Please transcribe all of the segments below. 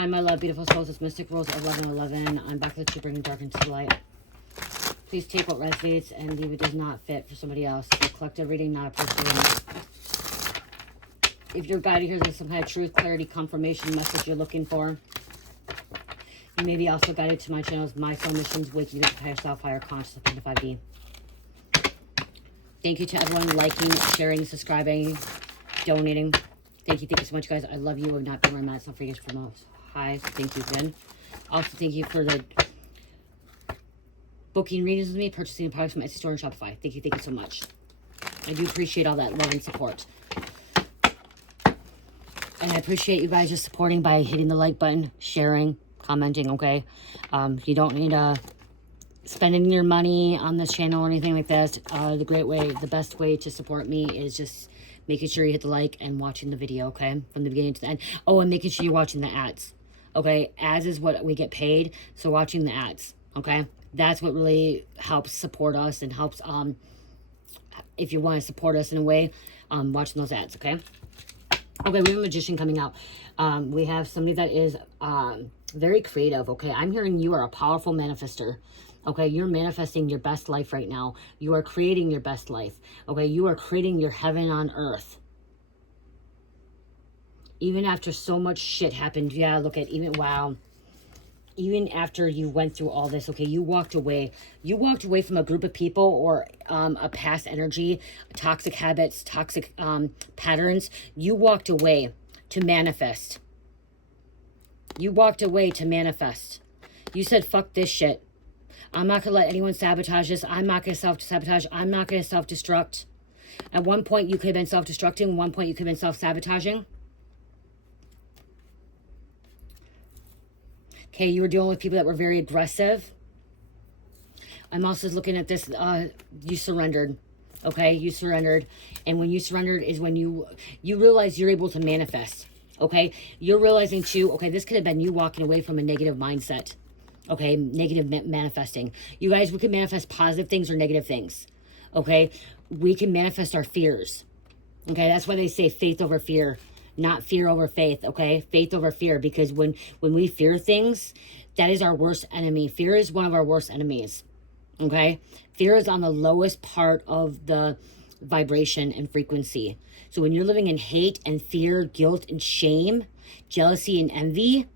Hi, my love, beautiful souls. It's Mystic Rose 1111. I'm back with you, bringing dark into the light. Please take what resonates and leave it does not fit for somebody else. It's a collective reading, not a personal reading. If you're guided here, there's some kind of truth, clarity, confirmation message you're looking for. You may be also guided to my channels, My Soul Missions, Waking Up to Higher Self, Higher Consciousness, up to 5D. Thank you to everyone liking, sharing, subscribing, donating. Thank you so much, guys. I love you. I would not be where I'm at. So for you guys from us. Hi. Thank you again. Also, thank you for the booking readings with me, purchasing products from Etsy store and Shopify. Thank you so much. I do appreciate all that love and support. And I appreciate you guys just supporting by hitting the like button, sharing, commenting, okay? You don't need spending your money on this channel or anything like that. The best way to support me is just making sure you hit the like and watching the video, okay? From the beginning to the end. Oh, and making sure you're watching the ads, okay? Ads is what we get paid, so watching the ads, okay? That's what really helps support us and helps, if you want to support us in a way, watching those ads, okay? Okay, we have a magician coming out. We have somebody that is very creative, okay? I'm hearing you are a powerful manifester, okay? You're manifesting your best life right now. You are creating your best life, okay? You are creating your heaven on earth. Even after so much shit happened. Yeah, look at even, wow. Even after you went through all this, okay, you walked away. You walked away from a group of people or a past energy, toxic habits, toxic patterns. You walked away to manifest. You walked away to manifest. You said, fuck this shit. I'm not going to let anyone sabotage this. I'm not going to self-sabotage. I'm not going to self-destruct. At one point, you could have been self-destructing. At one point, you could have been self-sabotaging. Okay, you were dealing with people that were very aggressive. I'm also looking at this, you surrendered. Okay, you surrendered. And when you surrendered is when you realize you're able to manifest. Okay, you're realizing too, okay, this could have been you walking away from a negative mindset. Okay, negative manifesting. You guys, we can manifest positive things or negative things. Okay, we can manifest our fears. Okay, that's why they say faith over fear. Not fear over faith, okay? Faith over fear, because when we fear things, that is our worst enemy. Fear is one of our worst enemies, okay? Fear is on the lowest part of the vibration and frequency. So when you're living in hate and fear, guilt and shame, jealousy and envy,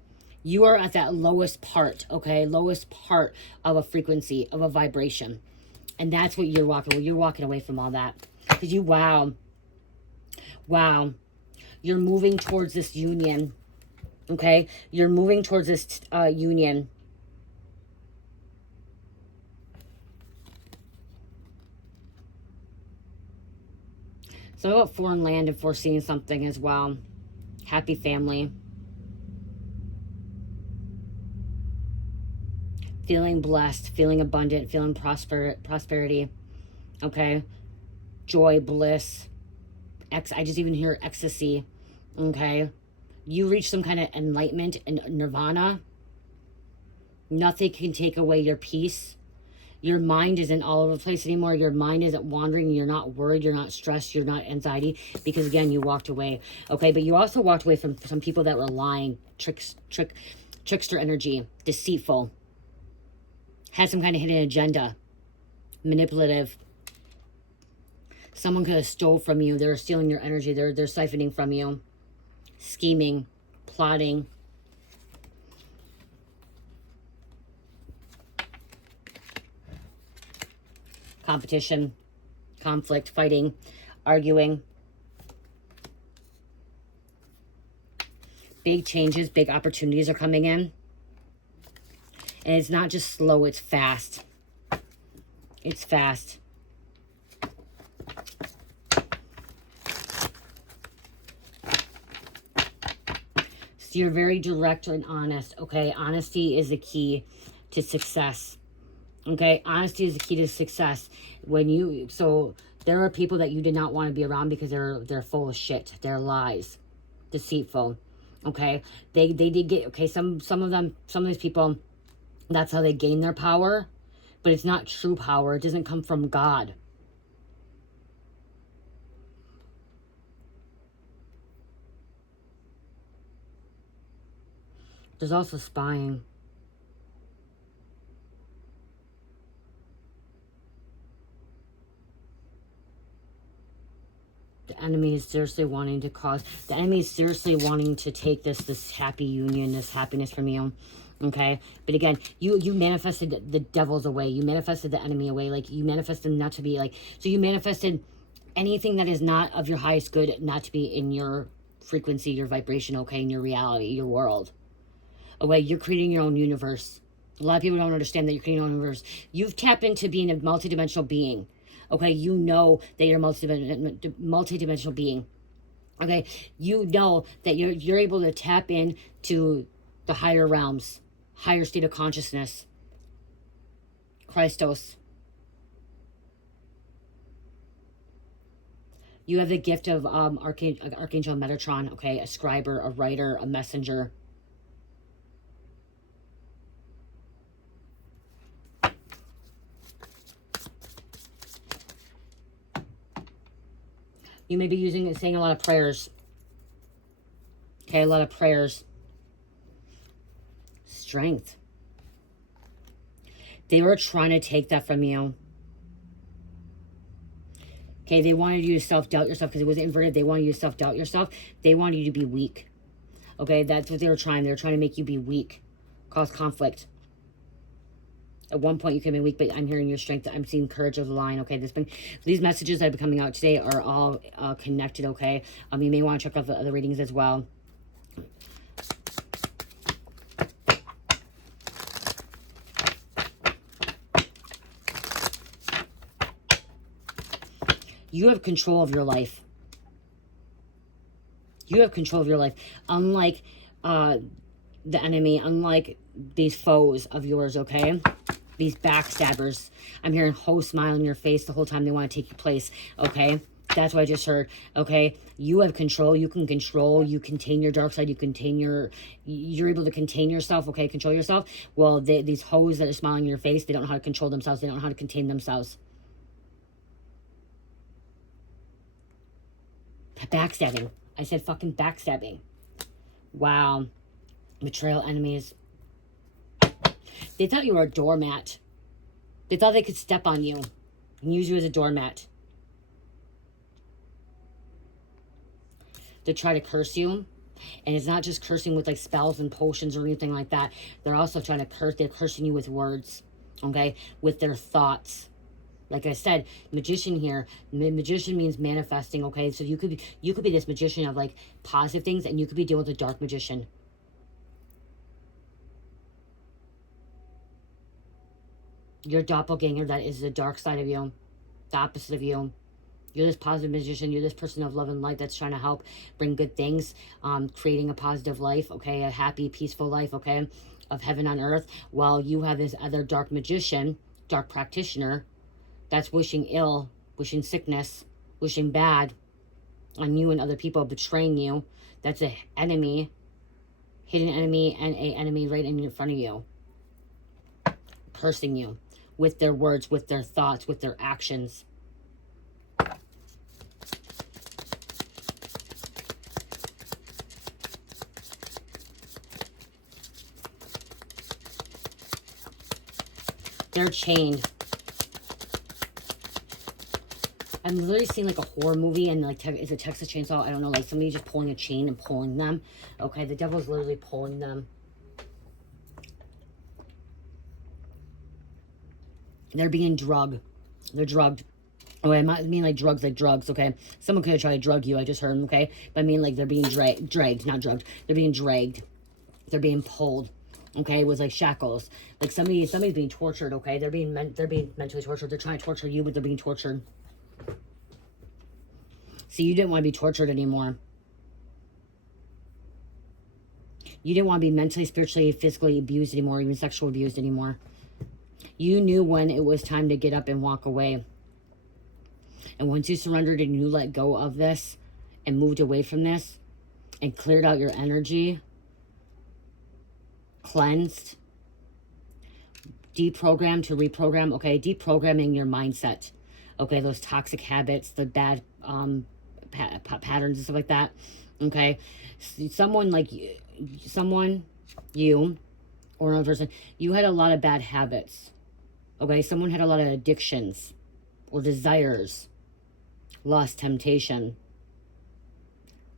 you are at that lowest part, okay? Lowest part of a frequency, of a vibration. And that's what you're walking away. You're walking away from all that. Because you, wow. You're moving towards this union, okay? You're moving towards this union. So about foreign land and foreseeing something as well. Happy family. Feeling blessed, feeling abundant, feeling prosperity, okay? Joy, bliss. I just even hear ecstasy. Okay, you reach some kind of enlightenment and nirvana. Nothing can take away your peace. Your mind isn't all over the place anymore. Your mind isn't wandering. You're not worried. You're not stressed. You're not anxiety, because again, you walked away. Okay, but you also walked away from some people that were lying, trickster energy, deceitful, had some kind of hidden agenda, manipulative. Someone could have stole from you. They're stealing your energy. They're siphoning from you. Scheming, plotting. Competition, conflict, fighting, arguing. Big changes, big opportunities are coming in. And it's not just slow, it's fast. It's fast. You're very direct and honest, okay? Honesty is the key to success, okay? Honesty is the key to success. So there are people that you did not want to be around because they're full of shit. They're lies, deceitful, okay? They did get, okay, some of these people, that's how they gain their power, but it's not true power. It doesn't come from God. There's also spying. The enemy is seriously wanting to the enemy is seriously wanting to take this happy union, this happiness from you. Okay, but again, you manifested the devils away. You manifested the enemy away. Like, you manifested not to be like, so you manifested anything that is not of your highest good not to be in your frequency, your vibration, okay, in your reality, your world. Okay, you're creating your own universe. A lot of people don't understand that you're creating your own universe. You've tapped into being a multidimensional being. Okay, you know that you're a multidimensional being. Okay, you know that you're able to tap into the higher realms, higher state of consciousness. Christos. You have the gift of Archangel Metatron, okay, a scriber, a writer, a messenger. You may be saying a lot of prayers. Okay, a lot of prayers. Strength. They were trying to take that from you. Okay, they wanted you to self-doubt yourself because it was inverted. They wanted you to self-doubt yourself. They wanted you to be weak. Okay, that's what they were trying. They were trying to make you be weak. Cause conflict. At one point you could have been weak, but I'm hearing your strength. I'm seeing courage of the line. Okay, these messages that have been coming out today are all connected. Okay, you may want to check out the other readings as well. You have control of your life. You have control of your life. Unlike the enemy, unlike these foes of yours, okay? These backstabbers. I'm hearing hoes smile in your face the whole time they want to take your place, okay? That's what I just heard, okay? You have control. You can control. You contain your dark side. You're able to contain yourself, okay? Control yourself. Well, these hoes that are smiling in your face, they don't know how to control themselves. They don't know how to contain themselves. Backstabbing. I said fucking backstabbing. Wow. Betrayal, enemies. They thought you were a doormat. They thought they could step on you and use you as a doormat. They try to curse you. And it's not just cursing with like spells and potions or anything like that. They're also trying to curse. They're cursing you with words. Okay? With their thoughts. Like I said, magician here. Magician means manifesting, okay? So you could be this magician of like positive things, and you could be dealing with a dark magician. Your doppelganger, that is the dark side of you, the opposite of you. You're this positive magician. You're this person of love and light that's trying to help bring good things, creating a positive life, okay? A happy, peaceful life, okay? Of heaven on earth. While you have this other dark magician, dark practitioner, that's wishing ill, wishing sickness, wishing bad on you and other people, betraying you. That's an enemy, hidden enemy, and an enemy right in front of you. Cursing you with their words, with their thoughts, with their actions. They're chained. I'm literally seeing like a horror movie, and like it's a Texas Chainsaw. I don't know, like somebody just pulling a chain and pulling them. Okay, the devil's literally pulling them. They're being drugged. They're drugged. Oh, I mean like drugs, okay? Someone could have tried to drug you, I just heard, okay? But I mean like they're being dragged, not drugged. They're being dragged. They're being pulled, okay, with like shackles. Like somebody's being tortured, okay? They're being mentally tortured. They're trying to torture you, but they're being tortured. See, you didn't want to be tortured anymore. You didn't want to be mentally, spiritually, physically abused anymore, even sexually abused anymore. You knew when it was time to get up and walk away. And once you surrendered and you let go of this and moved away from this and cleared out your energy, cleansed, deprogrammed to reprogram, okay, deprogramming your mindset, okay, those toxic habits, the bad patterns and stuff like that, okay. Someone you or another person, you had a lot of bad habits. Okay, someone had a lot of addictions or desires, lust, temptation.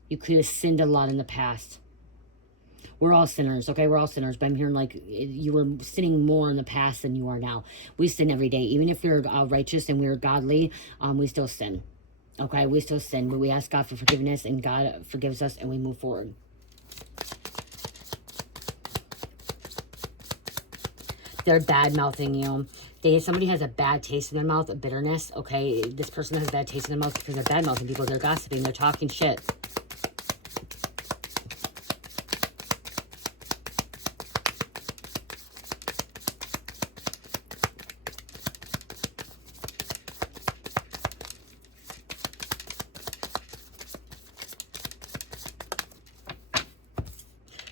You could have sinned a lot in the past. We're all sinners, okay? We're all sinners, but I'm hearing like you were sinning more in the past than you are now. We sin every day. Even if we're righteous and we're godly, we still sin, okay? We still sin, but we ask God for forgiveness, and God forgives us, and we move forward. They're bad-mouthing you. Somebody has a bad taste in their mouth, a bitterness, okay? This person has a bad taste in their mouth because they're bad-mouthing people. They're gossiping. They're talking shit.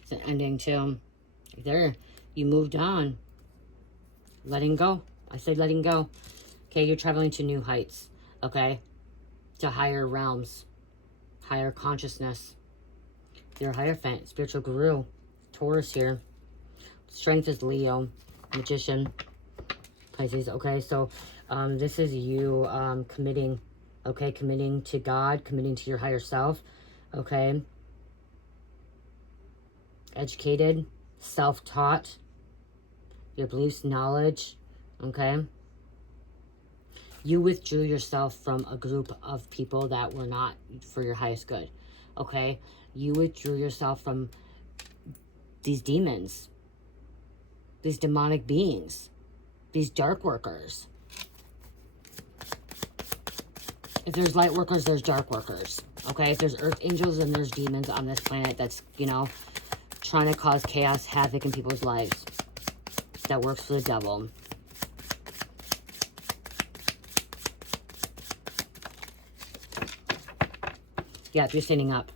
It's an ending, too. There, you moved on. Letting go. I said letting go. Okay, you're traveling to new heights. Okay? To higher realms. Higher consciousness. You're a Hierophant. Spiritual guru. Taurus here. Strength is Leo. Magician. Pisces. Okay, so this is you committing. Okay, committing to God. Committing to your higher self. Okay? Educated. Self-taught. Your beliefs, knowledge, okay? You withdrew yourself from a group of people that were not for your highest good, okay? You withdrew yourself from these demons, these demonic beings, these dark workers. If there's light workers, there's dark workers, okay? If there's earth angels, then there's demons on this planet that's, you know, trying to cause chaos, havoc in people's lives. That works for the devil. Yeah, if you're standing up,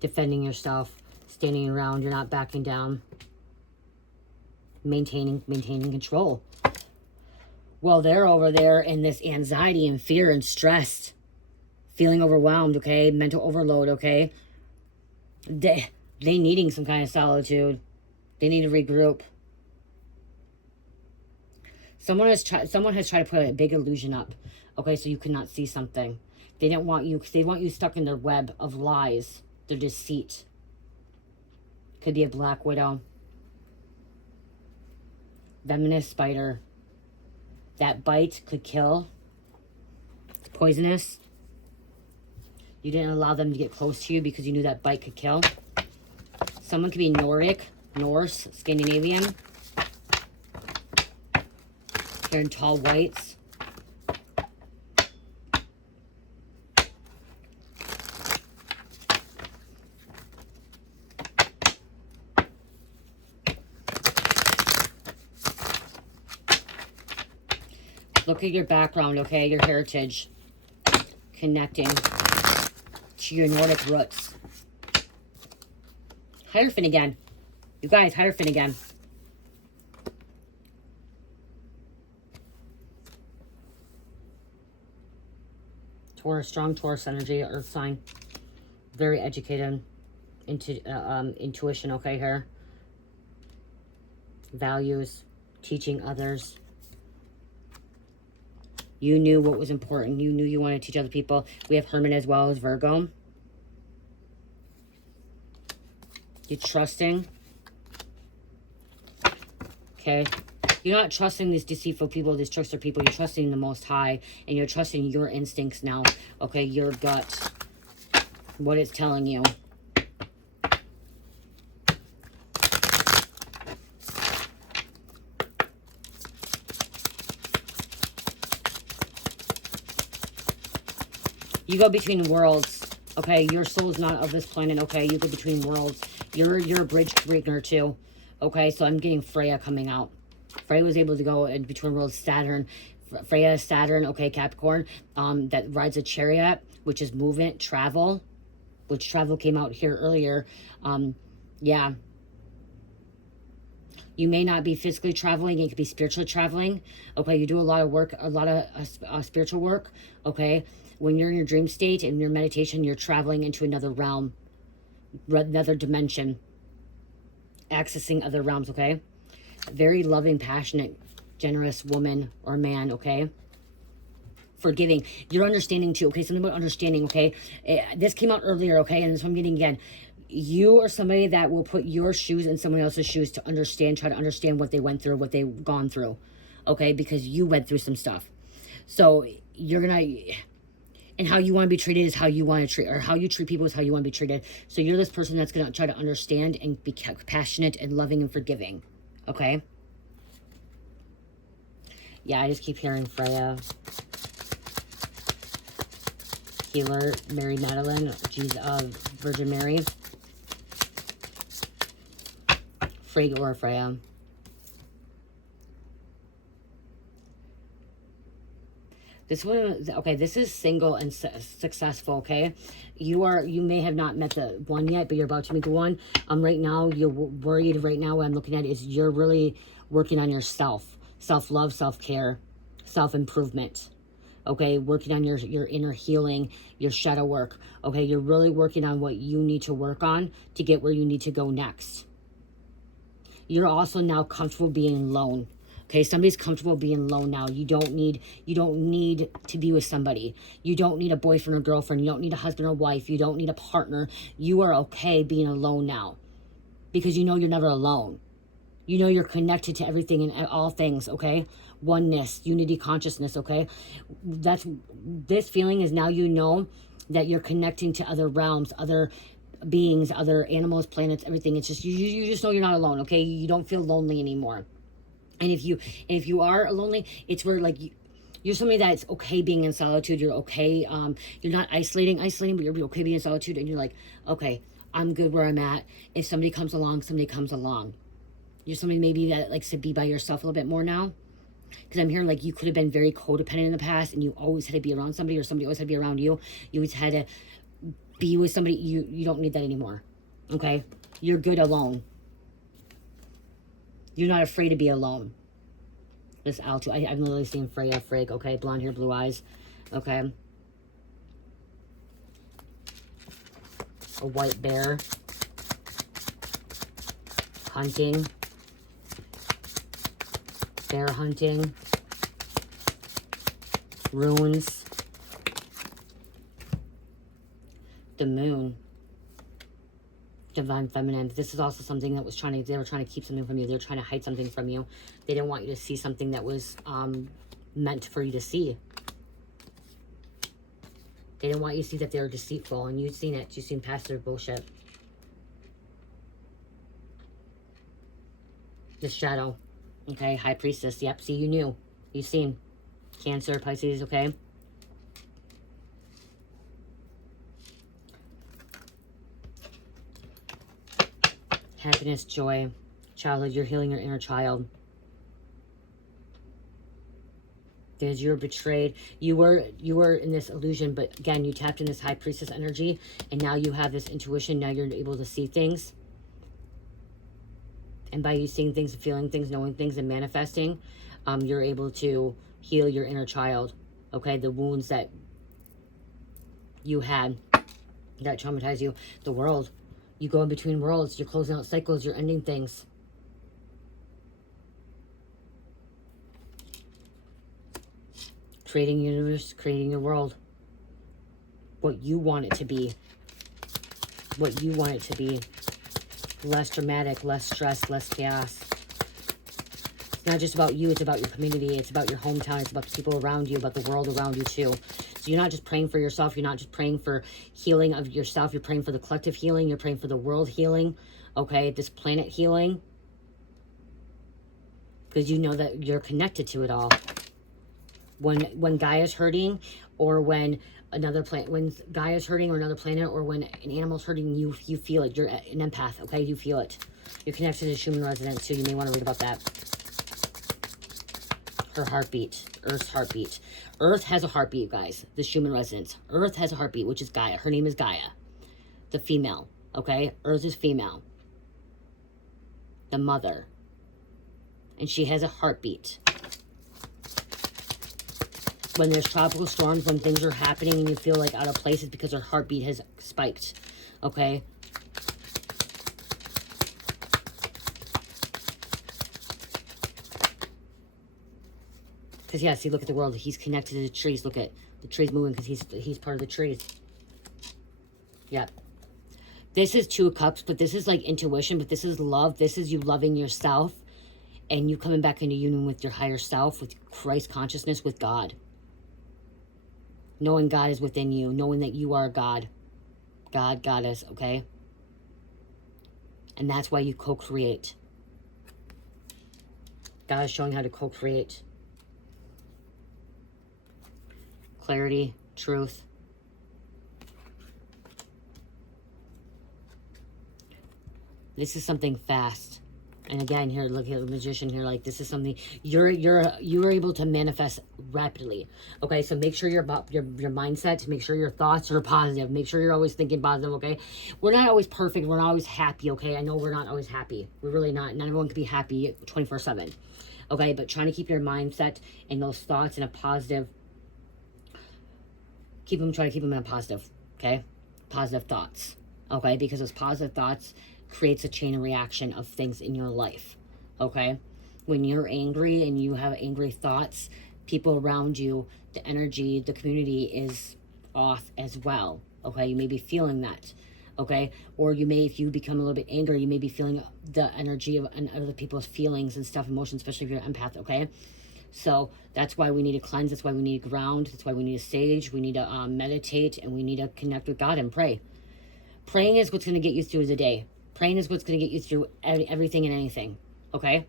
defending yourself, standing around, you're not backing down, maintaining control. Well, they're over there in this anxiety and fear and stress, feeling overwhelmed, okay? Mental overload, okay? They needing some kind of solitude. They need to regroup. Someone has tried to put a big illusion up, okay, so you could not see something. They didn't want you, they want you stuck in their web of lies, their deceit. Could be a black widow. Venomous spider. That bite could kill. Poisonous. You didn't allow them to get close to you because you knew that bite could kill. Someone could be Nordic, Norse, Scandinavian. They're in tall whites. Look at your background, okay? Your heritage. Connecting to your Nordic roots. Hierophant again. You guys, Hierophant again. Taurus, strong Taurus energy, earth sign. Very educated. Intuition, okay, here. Values. Teaching others. You knew what was important. You knew you wanted to teach other people. We have Hermit as well as Virgo. You're trusting. Okay. You're not trusting these deceitful people, these trickster people. You're trusting the Most High. And you're trusting your instincts now. Okay. Your gut. What it's telling you. You go between worlds, okay? Your soul's not of this planet, okay? You go between worlds. You're a bridge breaker too, okay? So I'm getting Freya coming out. Freya was able to go in between worlds. Saturn, Freya, Saturn, okay, Capricorn, that rides a chariot, which is movement, travel, which travel came out here earlier. Yeah. You may not be physically traveling. It could be spiritually traveling. Okay, you do a lot of work, a lot of spiritual work, okay? When you're in your dream state and your meditation, you're traveling into another realm, another dimension. accessing other realms, okay? Very loving, passionate, generous woman or man, okay? Forgiving. You're understanding too, okay? Something about understanding, okay? This came out earlier, okay? And this one I'm getting again. You are somebody that will put your shoes in someone else's shoes to understand, try to understand what they went through, what they've gone through, okay? Because you went through some stuff. So you're gonna, and how you want to be treated is how you want to treat, or how you treat people is how you want to be treated. So you're this person that's gonna try to understand and be passionate and loving and forgiving, okay? Yeah, I just keep hearing Freya, Healer, Mary Magdalene, Virgin Mary, Frigg or Freya. This one, okay, this is single and successful, okay? You may have not met the one yet, but you're about to meet the one. Right now, you're worried right now. What I'm looking at is you're really working on yourself. Self-love, self-care, self-improvement, okay? Working on your inner healing, your shadow work, okay? You're really working on what you need to work on to get where you need to go next. You're also now comfortable being alone. Okay, somebody's comfortable being alone now. You don't need to be with somebody. You don't need a boyfriend or girlfriend. You don't need a husband or wife. You don't need a partner. You are okay being alone now. Because you know you're never alone. You know you're connected to everything and all things, okay? Oneness, unity, consciousness, okay? This feeling is now you know that you're connecting to other realms, other beings, other animals, planets, everything. It's just, you just know you're not alone, okay? You don't feel lonely anymore. And if you are lonely, it's where like you're somebody that's okay being in solitude. You're okay. You're not isolating, but you're okay being in solitude. And you're like, okay, I'm good where I'm at. If somebody comes along, somebody comes along. You're somebody maybe that likes to be by yourself a little bit more now. Because I'm hearing like you could have been very codependent in the past, and you always had to be around somebody, or somebody always had to be around you. You always had to be with somebody. You don't need that anymore. Okay, you're good alone. You're not afraid to be alone. This altitude, I'm literally seeing Freya, Frigg, okay? Blonde hair, blue eyes, okay? A white bear. Hunting. Bear hunting. Runes. The moon. Divine feminine. This is also something that they were trying to keep something from you. They were trying to hide something from you. They didn't want you to see something that was meant for you to see. They didn't want you to see that they were deceitful, and you'd seen it. You've seen past their bullshit. The shadow. Okay, high priestess. Yep, see, you knew. You've seen. Cancer, Pisces, okay? Happiness, joy, childhood, you're healing your inner child. Because you're betrayed. You were in this illusion, but again, you tapped in this high priestess energy, and now you have this intuition. Now you're able to see things. And by you seeing things, feeling things, knowing things, and manifesting, you're able to heal your inner child. Okay, the wounds that you had that traumatized you, the world. You go in between worlds. You're closing out cycles. You're ending things. Creating your universe, creating your world. What you want it to be. What you want it to be. Less dramatic, less stress, less chaos. It's not just about you. It's about your community. It's about your hometown. It's about the people around you, about the world around you too. So you're not just praying for yourself. You're not just praying for healing of yourself. You're praying for the collective healing. You're praying for the world healing. Okay, this planet healing. Because you know that you're connected to it all. When Gaia's hurting, or when another planet, when Gaia's hurting, or another planet, or when an animal's hurting, you feel it. You're an empath, okay? You feel it. You're connected to the Schumann resonance too. You may want to read about that. Her heartbeat. Earth's heartbeat. Earth has a heartbeat, guys. The Schumann resonance. Earth has a heartbeat, which is Gaia. Her name is Gaia. The female, okay? Earth is female. The mother. And she has a heartbeat. When there's tropical storms, when things are happening and you feel like out of place, it's because her heartbeat has spiked, okay? Because, yeah, see, look at the world. He's connected to the trees. Look at the trees moving because he's part of the trees. Yeah. This is Two of Cups, but this is like intuition, but this is love. This is you loving yourself and you coming back into union with your higher self, with Christ consciousness, with God. Knowing God is within you, knowing that you are God. God, Goddess, okay? And that's why you co-create. God is showing how to co-create. Clarity, truth. This is something fast. And again, here, look at the Magician here. Like, this is something you're able to manifest rapidly. Okay, so make sure your mindset, make sure your thoughts are positive. Make sure you're always thinking positive. Okay, we're not always perfect. We're not always happy. Okay, I know we're not always happy. We're really not. Not everyone can be happy 24/7. Okay, but trying to keep your mindset and those thoughts in a positive. Try to keep them in a positive. Okay, positive thoughts. Okay, because those positive thoughts creates a chain of reaction of things in your life. Okay, when you're angry and you have angry thoughts, people around you, the energy, the community is off as well. Okay, you may be feeling that. Okay, or you may, if you become a little bit angry, you may be feeling the energy of other people's feelings and stuff, emotions, especially if you're an empath. Okay, so that's why we need to cleanse. That's why we need to ground. That's why we need to sage. We need to meditate, and we need to connect with God and pray. Praying is what's going to get you through the day. Praying is what's going to get you through everything and anything, okay?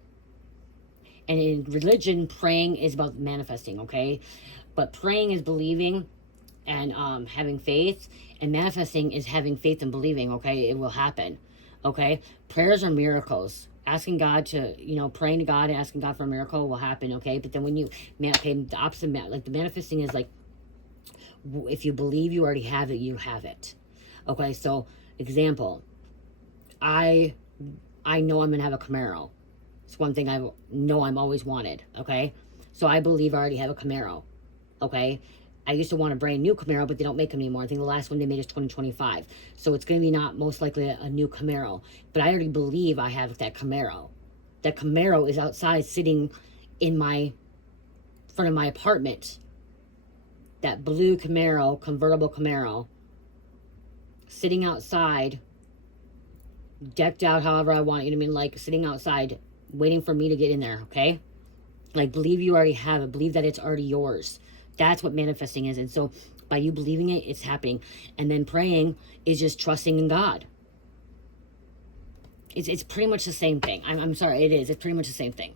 And in religion, praying is about manifesting, okay? But praying is believing and having faith, and manifesting is having faith and believing, okay? It will happen, okay? Prayers are miracles. Asking God to, praying to God and asking God for a miracle will happen, okay? But then when you, the opposite, like the manifesting is like, if you believe you already have it, you have it, okay? So, example, I know I'm going to have a Camaro. It's one thing I know I'm always wanted, okay? So I believe I already have a Camaro, okay? I used to want a brand new Camaro, but they don't make them anymore. I think the last one they made is 2025. So it's going to be not most likely a new Camaro. But I already believe I have that Camaro. That Camaro is outside sitting in front of my apartment. That blue Camaro, convertible Camaro, sitting outside, decked out however I want, like sitting outside waiting for me to get in there, okay? Like, believe you already have it. Believe that it's already yours. That's what manifesting is. And so by you believing it, it's happening. And then praying is just trusting in God. It's pretty much the same thing. I'm sorry, it is. It's pretty much the same thing.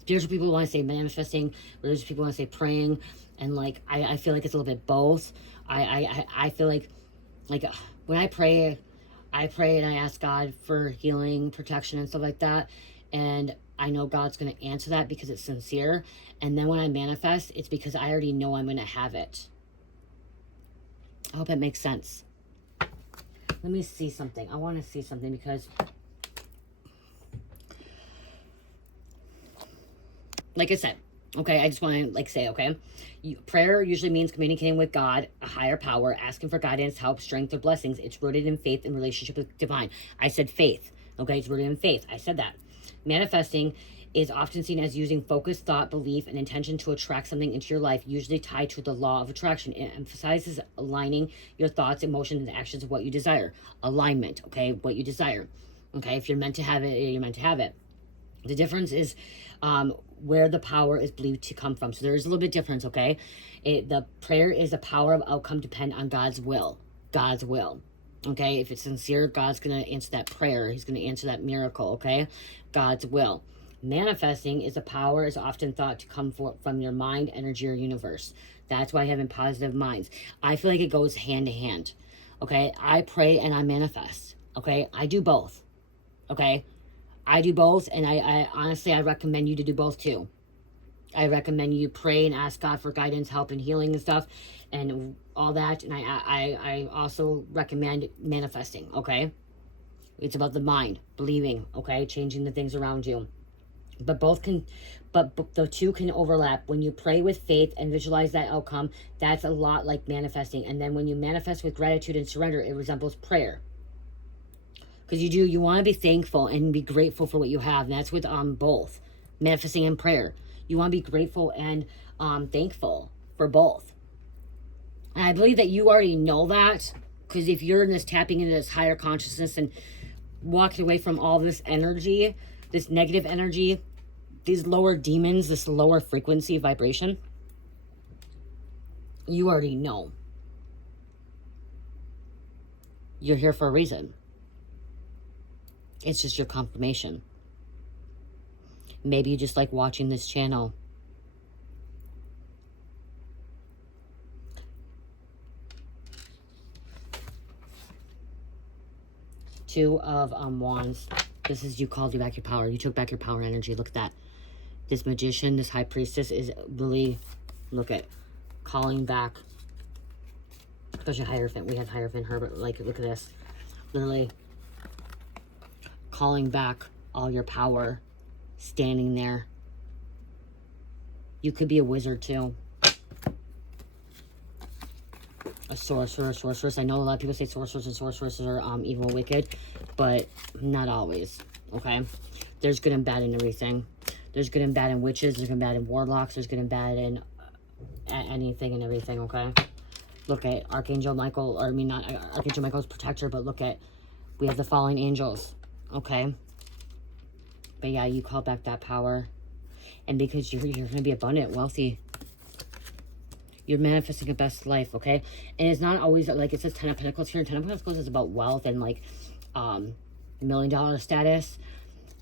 Spiritual people want to say manifesting. Religious people want to say praying. And like, I feel like it's a little bit both. I feel like when I pray and I ask God for healing, protection, and stuff like that. And I know God's going to answer that because it's sincere. And then when I manifest, it's because I already know I'm going to have it. I hope that makes sense. Let me see something. I want to see something because, like I said, okay, I just want to say, okay, prayer usually means communicating with God, a higher power, asking for guidance, help, strength, or blessings. It's rooted in faith and relationship with divine. I said faith, okay, it's rooted in faith. I said that. Manifesting is often seen as using focused thought, belief, and intention to attract something into your life, usually tied to the law of attraction. It emphasizes aligning your thoughts, emotions, and actions of what you desire. Alignment, okay, what you desire. Okay, if you're meant to have it, you're meant to have it. The difference is where the power is believed to come from. So there is a little bit difference, okay? The prayer is the power of outcome depend on God's will. God's will. Okay, if it's sincere, God's going to answer that prayer. He's going to answer that miracle, okay? God's will. Manifesting is a power is often thought to come from your mind, energy, or universe. That's why having positive minds. I feel like it goes hand to hand, okay? I pray and I manifest, okay? I do both, okay? I do both, and I honestly, I recommend you to do both too. I recommend you pray and ask God for guidance, help, and healing and stuff, and all that. And I also recommend manifesting, okay? It's about the mind, believing, okay? Changing the things around you. But the two can overlap. When you pray with faith and visualize that outcome, that's a lot like manifesting. And then when you manifest with gratitude and surrender, it resembles prayer. Because you want to be thankful and be grateful for what you have. And that's with both manifesting and prayer. You want to be grateful and thankful for both. And I believe that you already know that, because if you're in this tapping into this higher consciousness and walking away from all this energy, this negative energy, these lower demons, this lower frequency vibration, you already know. You're here for a reason. It's just your confirmation. Maybe you just like watching this channel. Two of Wands. This is you called back your power. You took back your power energy. Look at that. This magician, this high priestess is really, look at, calling back. Especially Hierophant. We have Hierophant her, but like, look at this. Literally calling back all your power. Standing there. You could be a wizard too. A sorceress. I know a lot of people say sorcerers and sorceresses are evil and wicked, but not always, okay? There's good and bad in everything. There's good and bad in witches. There's good and bad in warlocks. There's good and bad in anything and everything, okay? Look at Archangel Michael, or I mean, not Archangel Michael's protector, but look at, we have the fallen angels, okay? But yeah, you call back that power. And because you're going to be abundant, wealthy. You're manifesting a best life, okay? And it's not always, like it says 10 of Pentacles here. And 10 of Pentacles is about wealth and like $1 million status.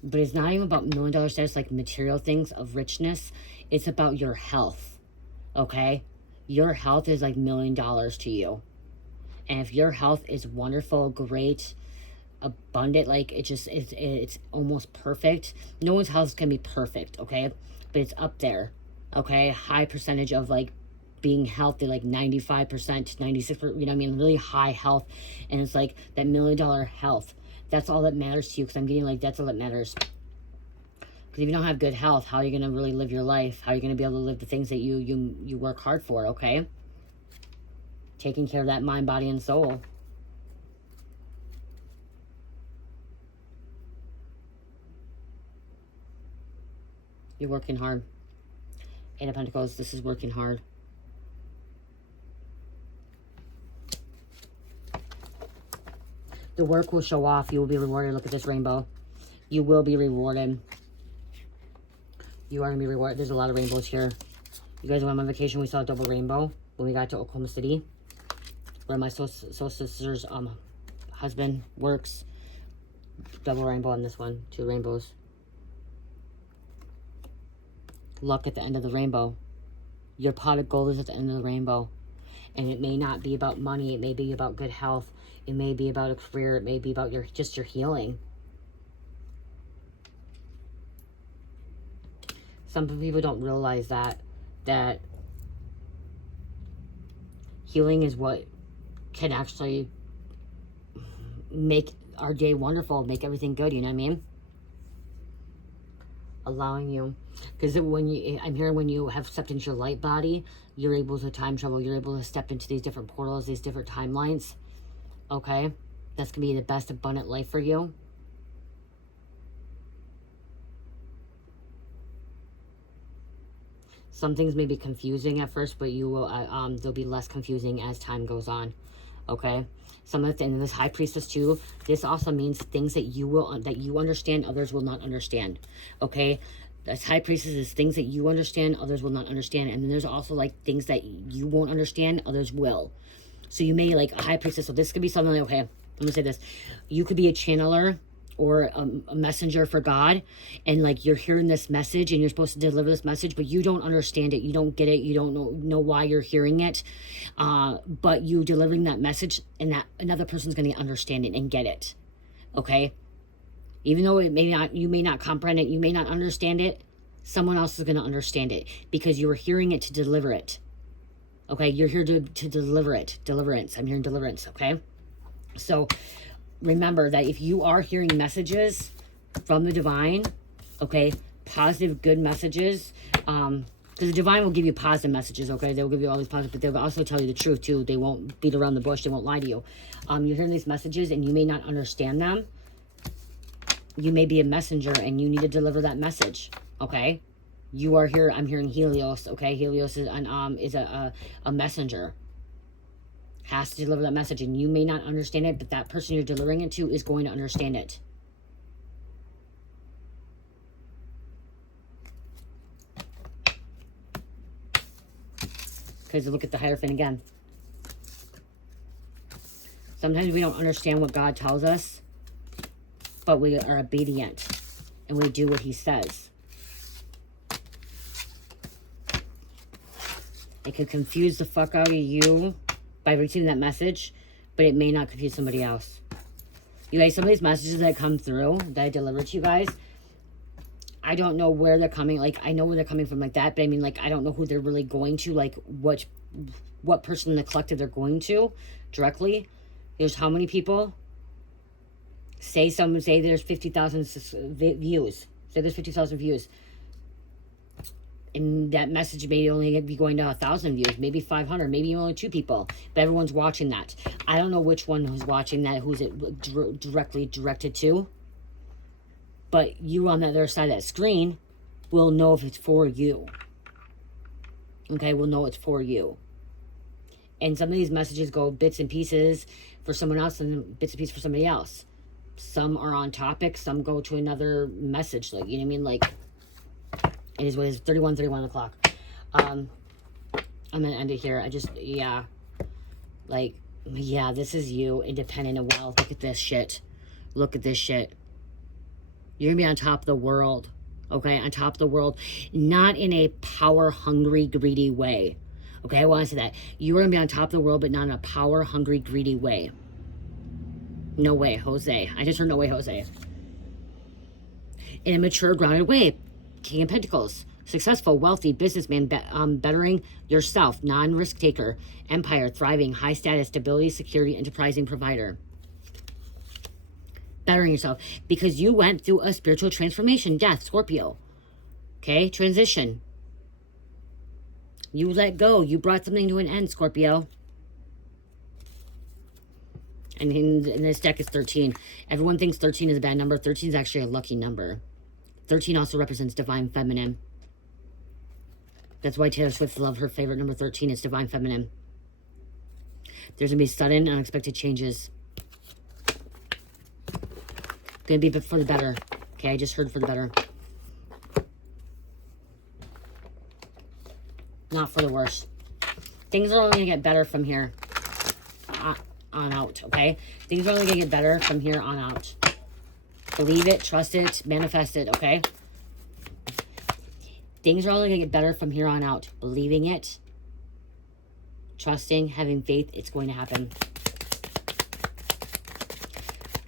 But it's not even about $1 million status, like material things of richness. It's about your health, okay? Your health is like $1 million to you. And if your health is wonderful, great, abundant, like it's almost perfect. No one's health can be perfect, okay? But it's up there, okay? High percentage of like being healthy, like 95%, 96%, you know what I mean? Really high health. And it's like that $1 million health. That's all that matters to you, because I'm getting like, that's all that matters. Because if you don't have good health, how are you going to really live your life? How are you going to be able to live the things that you work hard for, okay? Taking care of that mind, body, and soul. You're working hard. Eight of Pentacles, this is working hard. The work will show off. You will be rewarded. Look at this rainbow. You will be rewarded. You are going to be rewarded. There's a lot of rainbows here. You guys went on vacation. We saw a double rainbow when we got to Oklahoma City, where my soul sister's husband works. Double rainbow on this one. Two rainbows. Luck at the end of the rainbow. Your pot of gold is at the end of the rainbow. And it may not be about money. It may be about good health. It may be about a career. It may be about just your healing. Some people don't realize that healing is what can actually make our day wonderful, make everything good, you know what I mean? Allowing you, because I'm hearing when you have stepped into your light body, you're able to time travel, you're able to step into these different portals, these different timelines, okay? That's going to be the best abundant life for you. Some things may be confusing at first, but you will they'll be less confusing as time goes on, okay? Some of the things, this high priestess too, this also means things that you understand, others will not understand, okay? This high priestess is things that you understand, others will not understand. And then there's also like things that you won't understand, others will. So you may like a high priestess. So this could be something like, okay, I'm gonna say this. You could be a channeler or a messenger for God, and like you're hearing this message and you're supposed to deliver this message, but you don't understand it, you don't get it, you don't know why you're hearing it, but you delivering that message, and that another person's going to understand it and get it, okay? Even though you may not comprehend it, you may not understand it, someone else is going to understand it, because you were hearing it to deliver it, okay? You're here to deliver it. Deliverance. I'm hearing deliverance, okay? So remember that if you are hearing messages from the divine, okay, positive, good messages, because the divine will give you positive messages, okay? They'll give you all these positive, but they'll also tell you the truth too. They won't beat around the bush. They won't lie to you. You're hearing these messages and you may not understand them. You may be a messenger and you need to deliver that message, okay? You are here. I'm hearing Helios. Okay, Helios is a messenger. Has to deliver that message, and you may not understand it, but that person you're delivering it to is going to understand it. Because look at the Hierophant again. Sometimes we don't understand what God tells us, but we are obedient and we do what he says. It could confuse the fuck out of you by receiving that message, but it may not confuse somebody else. You guys, some of these messages that come through, that I deliver to you guys, I don't know where they're coming. Like, I know where they're coming from like that, but I mean, like, I don't know who they're really going to, like, what person in the collective they're going to directly. There's how many people? Say there's 50,000 views. Say there's 50,000 views. And that message may only be going to 1,000 views, maybe 500, maybe only 2 people. But everyone's watching that. I don't know which one who's watching that, who's it directly directed to. But you on the other side of that screen will know if it's for you. Okay, we'll know it's for you. And some of these messages go bits and pieces for someone else and bits and pieces for somebody else. Some are on topic, some go to another message. Like, you know what I mean? Like, it is what it is, 31 o'clock. I'm going to end it here. Yeah. Like, yeah, this is you, independent and wealth. Look at this shit. Look at this shit. You're going to be on top of the world. Okay? On top of the world. Not in a power-hungry, greedy way. Okay? I want to say that. You're going to be on top of the world, but not in a power-hungry, greedy way. No way, Jose. I just heard no way, Jose. In a mature, grounded way. King of Pentacles. Successful, wealthy, businessman, bettering yourself. Non-risk taker. Empire, thriving, high status, stability, security, enterprising provider. Bettering yourself. Because you went through a spiritual transformation. Death, Scorpio. Okay, transition. You let go. You brought something to an end, Scorpio. And in this deck is 13. Everyone thinks 13 is a bad number. 13 is actually a lucky number. 13 also represents divine feminine. That's why Taylor Swift loved her favorite number 13. It's divine feminine. There's going to be sudden, unexpected changes. Going to be for the better. Okay, I just heard for the better. Not for the worse. Things are only going to get better from here on out, okay? Things are only going to get better from here on out. Believe it, trust it, manifest it, okay? Things are only going to get better from here on out. Believing it, trusting, having faith, it's going to happen.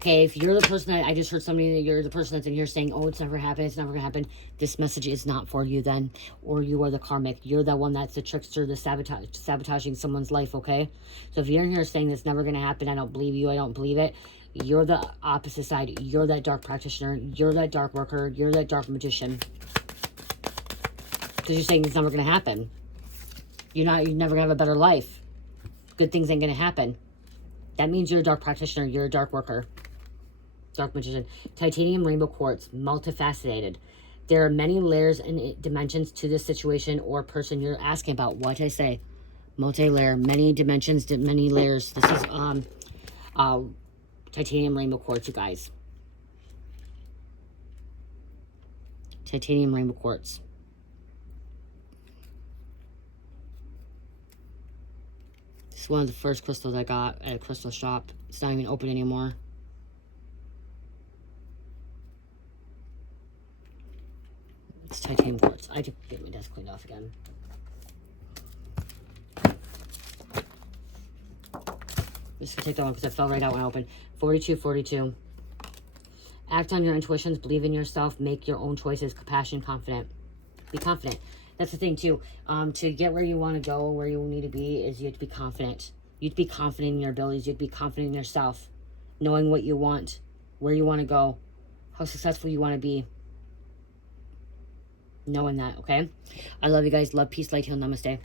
Okay, if you're the person that I just heard somebody that you're the person that's in here saying, oh, it's never happened, it's never gonna happen, this message is not for you then. Or you are the karmic. You're the one that's the trickster, the sabotaging someone's life, okay? So if you're in here saying it's never gonna happen, I don't believe you, I don't believe it, you're the opposite side. You're that dark practitioner, you're that dark worker, you're that dark magician. Because you're saying it's never gonna happen. You're never gonna have a better life. Good things ain't gonna happen. That means you're a dark practitioner, you're a dark worker. Dark magician. Titanium rainbow quartz, multifaceted. There are many layers and dimensions to this situation or person you're asking about. What I say? Multi-layer, many dimensions, many layers. This is titanium rainbow quartz, you guys. Titanium rainbow quartz. This is one of the first crystals I got at a crystal shop. It's not even open anymore. It's titanium quartz. I have to get my desk cleaned off again. I'm just going to take that one because it fell right out when I opened. 4242. Act on your intuitions. Believe in yourself. Make your own choices. Compassion, confident. Be confident. That's the thing too. To get where you want to go, where you need to be, is you have to be confident. You have to be confident in your abilities. You have to be confident in yourself. Knowing what you want. Where you want to go. How successful you want to be. Knowing that, okay? I love you guys. Love, peace, light, heal, namaste.